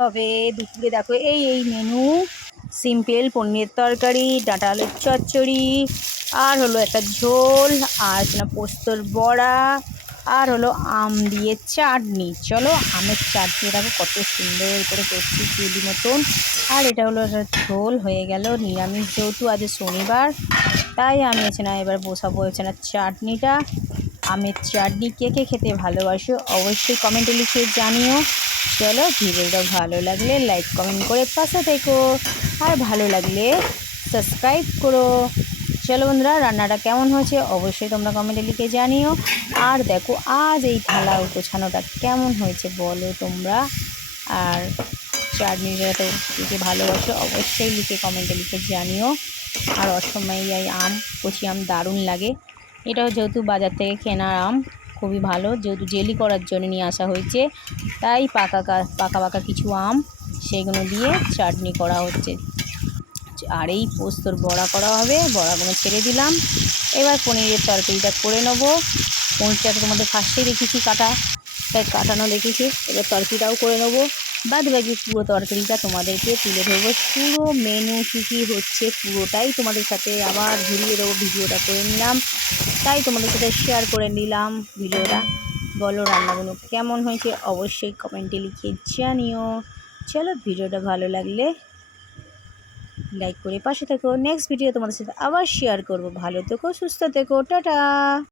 তবে দুপুরে দেখো এই মেনু সিম্পল পনিরের তরকারি, ডাঁটা আলুর চচ্চড়ি, আর হলো একটা ঝোল, আর না পোস্তর বড়া, আর হলো আম দিয়ে চাটনি। চলো আমের চাটনি দেখো কত সুন্দর করে করছি চিলি মতন। আর এটা হলো একটা ঝোল হয়ে গেল। নিরামিষ যেহেতু আজ শনিবার, তাই আমি না এবার বসাবো হচ্ছে না চাটনিটা। আমের চাটনি কে কে খেতে ভালোবাসো অবশ্যই কমেন্টে লিখে জানিও। চলো ভিডিওটা ভালো লাগলে লাইক কমেন্ট করে পাশে থেকো, আর ভালো লাগলে সাবস্ক্রাইব করো। চলো বন্ধুরা, রান্নাটা কেমন হয়েছে অবশ্যই তোমরা কমেন্টে লিখে জানিও। আর দেখো আজ এই থালা গোছানোটা কেমন হয়েছে বলো তোমরা। আর চাটনিটা তো কে ভালোবাসো অবশ্যই লিখে কমেন্টে লিখে জানিও। আর অসময়ে এই আম, কচি আম দারুণ লাগে। এটাও যেহেতু বাজার থেকে কেনা আম, খুবই ভালো, যেহেতু জেলি করার জন্য নিয়ে আসা হয়েছে, তাই পাকা পাকা কিছু আম সেগুলো দিয়ে চাটনি করা হচ্ছে। আর এই পোস্তর বড়া করা হবে, বড়াগুলো ছেড়ে দিলাম। এবার পনিরের তরকারিটা করে নেবো। পনিরটা তোমাদের ফার্স্টেই রেখেছি কাটা, তাই কাটানো রেখেছি। এবার তরকারিটাও করে নেবো। বাদ বাকি পুরো তরকারিটা তোমাদেরকে তুলে ধরবো। পুরো মেনু কী হচ্ছে পুরোটাই তোমাদের সাথে আবার ঘুরিয়ে দেবো। ভিডিওটা করে নিলাম, তাই তোমাদের সাথে শেয়ার করে নিলাম ভিডিওটা। বলো রান্নাগুলো কেমন হয়েছে অবশ্যই কমেন্টে লিখে জানিও। চলো ভিডিওটা ভালো লাগলে লাইক করে পাশে থেকো। নেক্সট ভিডিও তোমাদের সাথে আবার শেয়ার করব। ভালো থেকো, সুস্থ থেকো, টাটা।